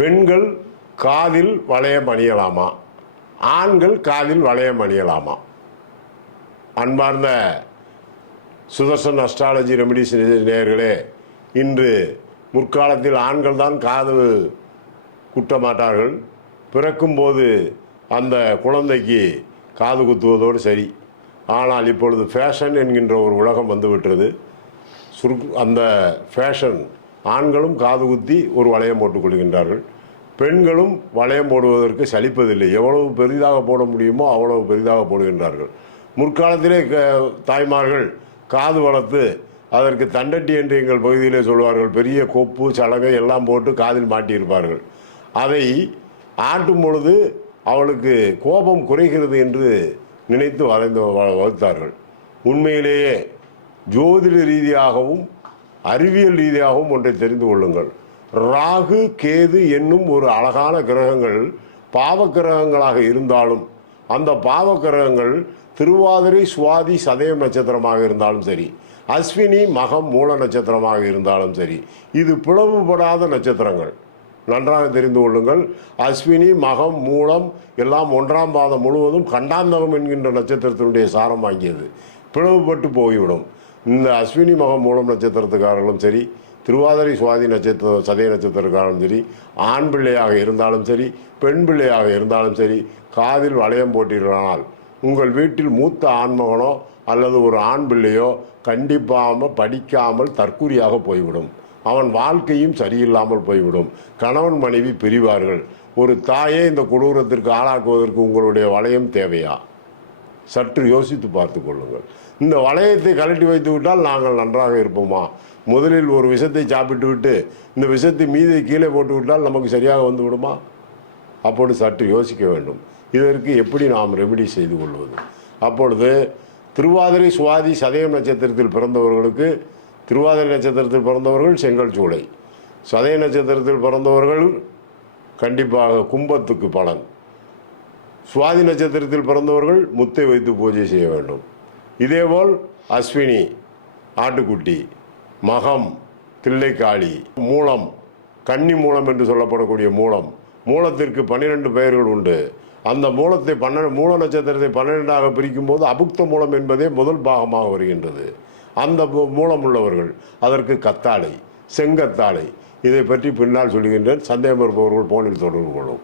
பெண்கள் காதில் வளையம் அணியலாமா, ஆண்கள் காதில் வளையம் அணியலாமா? அன்பார்ந்த சுதர்சன் அஸ்ட்ராலஜி ரெமிடிஸ் நேயர்களே, இன்று முற்காலத்தில் ஆண்கள் தான் காது குட்ட மாட்டார்கள். பிறக்கும்போது அந்த குழந்தைக்கு காது குத்துவதோடு சரி. ஆனால் இப்பொழுது ஃபேஷன் என்கின்ற ஒரு உலகம் வந்துவிட்டது. அந்த ஃபேஷன் ஆண்களும் காது குத்தி ஒரு வளையம் போட்டுக்கொள்கின்றார்கள். பெண்களும் வளையம் போடுவதற்கு சலிப்பதில்லை. எவ்வளவு பெரிதாக போட முடியுமோ அவ்வளவு பெரிதாக போடுகின்றார்கள். முற்காலத்திலே தாய்மார்கள் காது வளர்த்து அதற்கு தண்டட்டி என்று எங்கள் பகுதியிலே சொல்வார்கள். பெரிய கொப்பு சலகை எல்லாம் போட்டு காதில் மாட்டியிருப்பார்கள். அதை ஆட்டும் பொழுது அவளுக்கு கோபம் குறைகிறது என்று நினைத்து வளர்த்தார்கள். உண்மையிலேயே ஜோதிட ரீதியாகவும் அறிவியல் ரீதியாகவும் ஒன்றை தெரிந்து கொள்ளுங்கள். ராகு கேது என்னும் ஒரு அழகான கிரகங்கள் பாவ கிரகங்களாக இருந்தாலும் அந்த பாவ கிரகங்கள் திருவாதிரை சுவாதி சதயம் நட்சத்திரமாக இருந்தாலும் சரி, அஸ்வினி மகம் மூல நட்சத்திரமாக இருந்தாலும் சரி, இது பிளவுபடாத நட்சத்திரங்கள். நன்றாக தெரிந்து கொள்ளுங்கள். அஸ்வினி மகம் மூலம் எல்லாம் ஒன்றாம் பாதம் முழுவதும் கண்டாந்தகம் என்கின்ற நட்சத்திரத்தினுடைய சாரம் வாங்கியது. பிளவுபட்டு போய்விடும். இந்த அஸ்வினி மகம் மூலம் நட்சத்திரத்துக்காரர்களும் சரி, திருவாதிரை சுவாதி நட்சத்திர சதய நட்சத்திரக்காரர்களும் சரி, ஆண் பிள்ளையாக இருந்தாலும் சரி, பெண் பிள்ளையாக இருந்தாலும் சரி, காதில் வளையம் போட்டீர்களானால் உங்கள் வீட்டில் மூத்த ஆண்மகனோ அல்லது ஒரு ஆண் பிள்ளையோ கண்டிப்பாக படிக்காமல் தற்கூரியாக போய்விடும். அவன் வாழ்க்கையும் சரியில்லாமல் போய்விடும். கணவன் மனைவி பிரிவார்கள். ஒரு தாயே இந்த கொடூரத்திற்கு ஆளாக்குவதற்கு உங்களுடைய வளையம் தேவையா? சற்று யோசித்து பார்த்து கொள்ளுங்கள். இந்த வளையத்தை கழட்டி வைத்து விட்டால் நாங்கள் நன்றாக இருப்போமா? முதலில் ஒரு விஷத்தை சாப்பிட்டு விட்டு இந்த விஷத்தை மீதை கீழே போட்டு விட்டால் நமக்கு சரியாக வந்து விடுமா? அப்பொழுது சற்று யோசிக்க வேண்டும். இதற்கு எப்படி நாம் ரெமெடி செய்து கொள்வது? அப்பொழுது திருவாதிரை சுவாதி சதயம் நட்சத்திரத்தில் பிறந்தவர்களுக்கு, திருவாதிரை நட்சத்திரத்தில் பிறந்தவர்கள் செங்கல் சூளை, சதய நட்சத்திரத்தில் பிறந்தவர்கள் கண்டிப்பாக கும்பத்துக்கு பலன், சுவாதி நட்சத்திரத்தில் பிறந்தவர்கள் முத்தை வைத்து பூஜை செய்ய வேண்டும். இதேபோல் அஸ்வினி ஆட்டுக்குட்டி, மகம் தில்லைக்காளி, மூலம் கன்னி மூலம் என்று சொல்லப்படக்கூடிய மூலத்திற்கு 12 பெயர்கள் உண்டு. அந்த மூலத்தை மூல நட்சத்திரத்தை 12ஆக பிரிக்கும் போது அபுக்த மூலம் என்பதே முதல் பாகமாக வருகின்றது. அந்த மூலம் உள்ளவர்கள் அதற்கு கத்தாழை, செங்கத்தாழை, இதை பற்றி பின்னால் சொல்கின்றேன். சந்தேகம் இருப்பவர்கள் போனில் தொடர்பு கொள்ளும்.